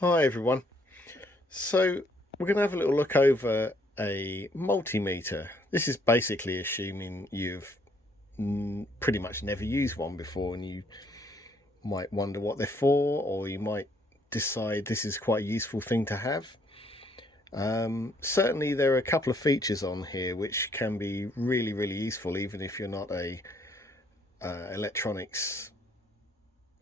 Hi everyone. So we're going to have a little look over a multimeter. This is basically assuming you've pretty much never used one before, and you might wonder what they're for, or you might decide this is quite a useful thing to have. Certainly there are a couple of features on here which can be really useful even if you're not a electronics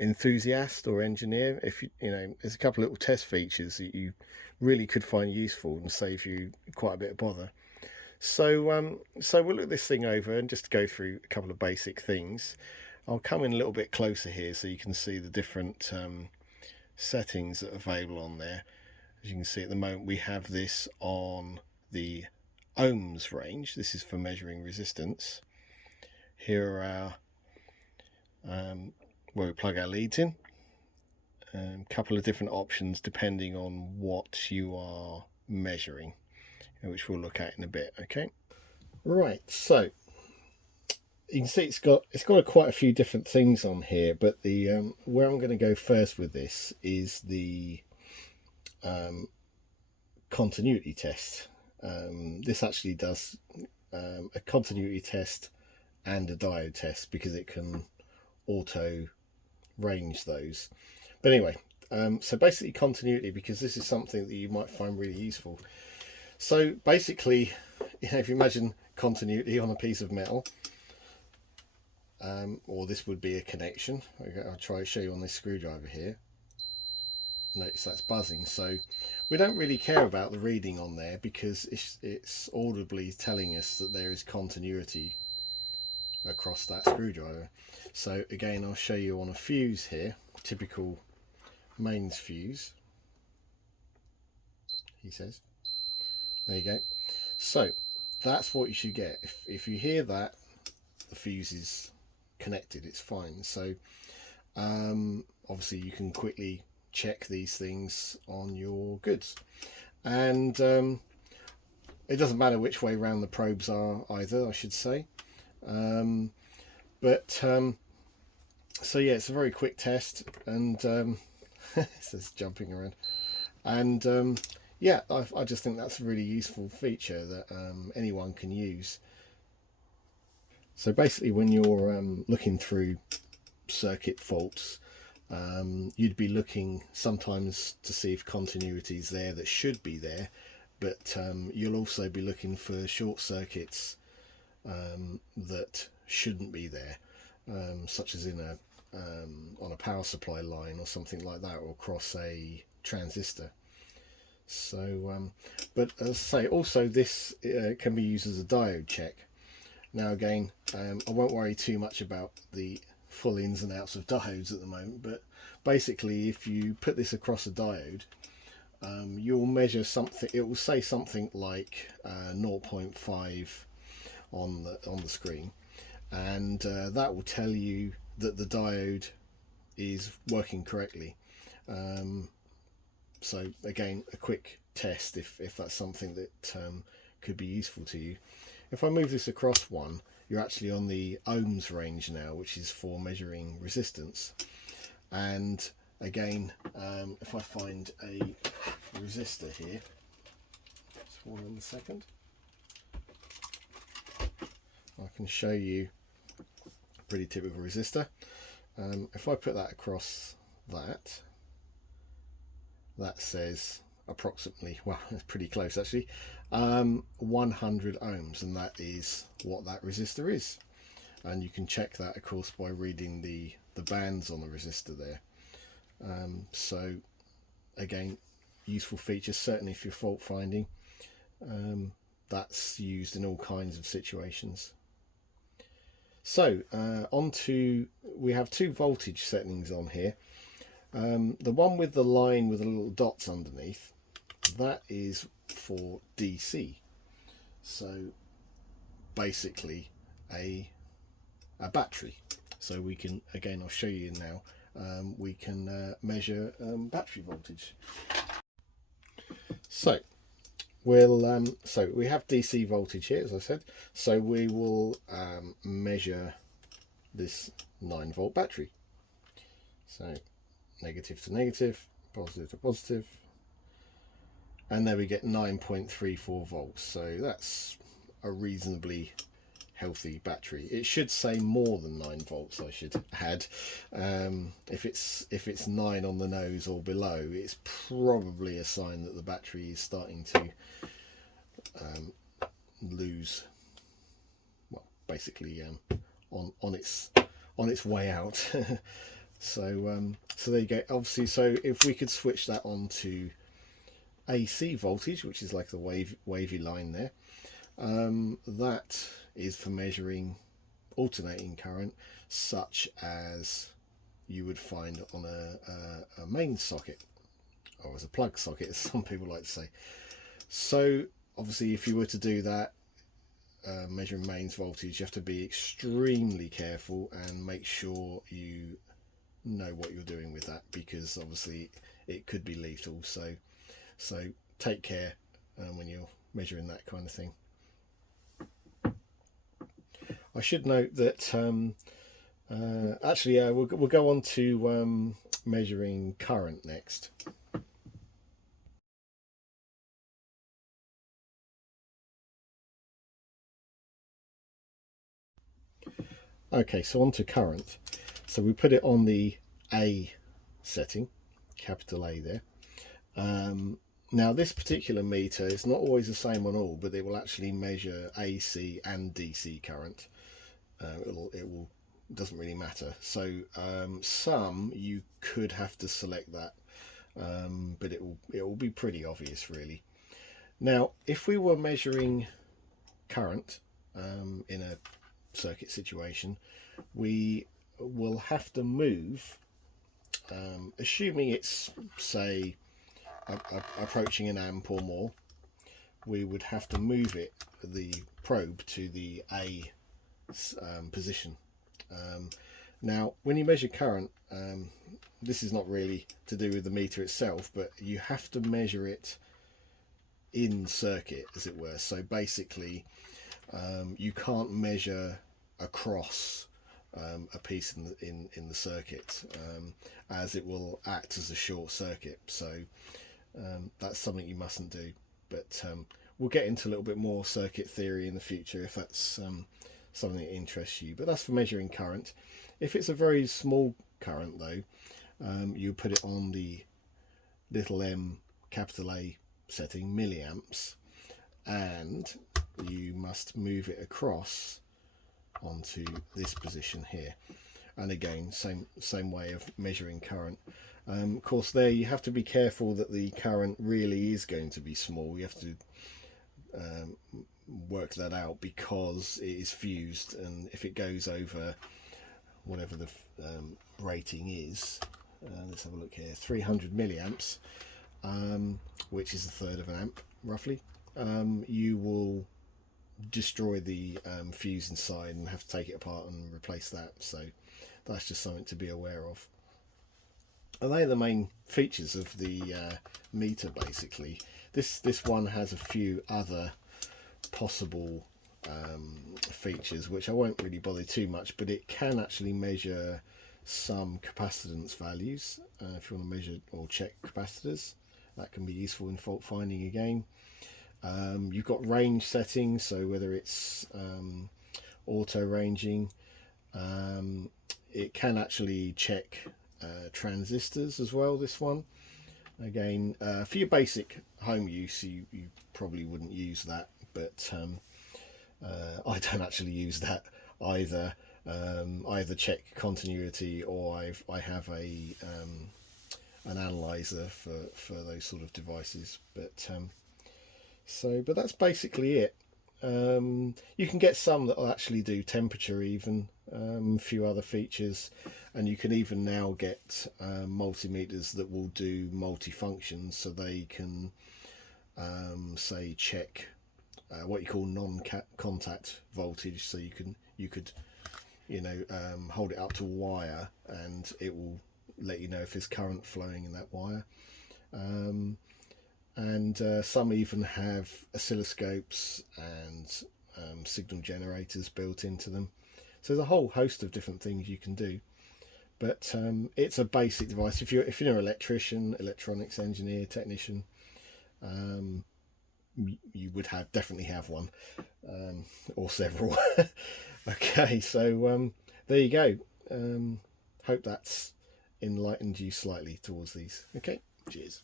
enthusiast or engineer. If you know, there's a couple of little test features that you really could find useful and save you quite a bit of bother. So we'll look this thing over and just go through a couple of basic things. I'll come in a little bit closer here so you can see the different settings that are available on there. As you can see at the moment, we have this on the ohms range. This is for measuring resistance. Here are our where we plug our leads in. A couple of different options depending on what you are measuring, which we'll look at in a bit. Okay, right, so you can see it's got quite a few different things on here, but the where I'm going to go first with this is the continuity test. This actually does a continuity test and a diode test because it can auto range those. But anyway, so basically continuity, because this is something that you might find really useful. So basically, if you imagine continuity on a piece of metal, or this would be a connection. Okay, I'll try to show you on this screwdriver here. Notice that's buzzing. So we don't really care about the reading on there because it's audibly telling us that there is continuity across that screwdriver. So again, I'll show you on a fuse here, typical mains fuse, he says. There you go. So that's what you should get. If you hear that, the fuse is connected, it's fine. So obviously you can quickly check these things on your goods, and it doesn't matter which way round the probes are either, I should say. So yeah, it's a very quick test, and it says jumping around, and yeah, I just think that's a really useful feature that anyone can use. So basically, when you're looking through circuit faults, you'd be looking sometimes to see if continuity is there that should be there, but you'll also be looking for short circuits that shouldn't be there, such as in a on a power supply line or something like that, or across a transistor. So but as I say, also this can be used as a diode check. Now again, I won't worry too much about the full ins and outs of diodes at the moment, but basically if you put this across a diode, you'll measure something. It will say something like 0.5 on the screen, and that will tell you that the diode is working correctly. So again, a quick test if that's something that could be useful to you. If I move this across one, you're actually on the ohms range now, which is for measuring resistance. And again, if I find a resistor here, just hold on a second, I can show you a pretty typical resistor. If I put that across that says approximately, well, it's pretty close actually, 100 ohms, and that is what that resistor is. And you can check that, of course, by reading the bands on the resistor there. So again, useful feature, certainly if you're fault finding. That's used in all kinds of situations. So we have two voltage settings on here. The one with the line with the little dots underneath, that is for DC. So basically a battery. So we can, again, I'll show you now, we can measure battery voltage. So so we have DC voltage here, as I said. So we will measure this 9-volt battery. So negative to negative, positive to positive, and there we get 9.34 volts. So that's a reasonably healthy battery. It should say more than 9 volts, I should add. If it's 9 on the nose or below, it's probably a sign that the battery is starting to lose, well, basically on its way out. So there you go. Obviously, so if we could switch that on to AC voltage, which is like the wavy line there, that is for measuring alternating current, such as you would find on a main socket, or as a plug socket, as some people like to say. So obviously, if you were to do that, measuring mains voltage, you have to be extremely careful and make sure you know what you're doing with that, because obviously it could be lethal. So take care when you're measuring that kind of thing. I should note that actually we'll go on to measuring current next. Okay, so on to current. So we put it on the A setting, capital A there. Now this particular meter is not always the same on all, but it will actually measure AC and DC current. It will doesn't really matter. So some you could have to select that, but it will be pretty obvious really. Now if we were measuring current in a circuit situation, we will have to move, assuming it's say approaching an amp or more, we would have to move the probe to the A position. Now when you measure current, this is not really to do with the meter itself, but you have to measure it in circuit, as it were. So basically you can't measure across a piece in the circuit, as it will act as a short circuit. So that's something you mustn't do, but we'll get into a little bit more circuit theory in the future if that's something that interests you. But that's for measuring current. If it's a very small current though, you put it on the little m capital A setting, milliamps, and you must move it across onto this position here. And again, same way of measuring current. Of course, there you have to be careful that the current really is going to be small. You have to work that out, because it is fused, and if it goes over whatever the rating is, let's have a look here, 300 milliamps, which is a third of an amp roughly, you will destroy the fuse inside and have to take it apart and replace that. So that's just something to be aware of. And they are the main features of the meter basically. This one has a few other possible features which I won't really bother too much, but it can actually measure some capacitance values. If you want to measure or check capacitors, that can be useful in fault finding again. You've got range settings, so whether it's auto ranging, it can actually check transistors as well, this one. Again, for your basic home use, you probably wouldn't use that, but I don't actually use that either. Either check continuity, or I have an analyzer for those sort of devices. But but that's basically it. You can get some that will actually do temperature even, a few other features, and you can even now get multimeters that will do multifunctions, so they can say check what you call non-contact voltage. So you could hold it up to a wire and it will let you know if there's current flowing in that wire. And some even have oscilloscopes and signal generators built into them. So there's a whole host of different things you can do. but it's a basic device. If you're an electrician, electronics engineer, technician, you would definitely have one, or several. Okay, so there you go. Hope that's enlightened you slightly towards these. Okay, cheers.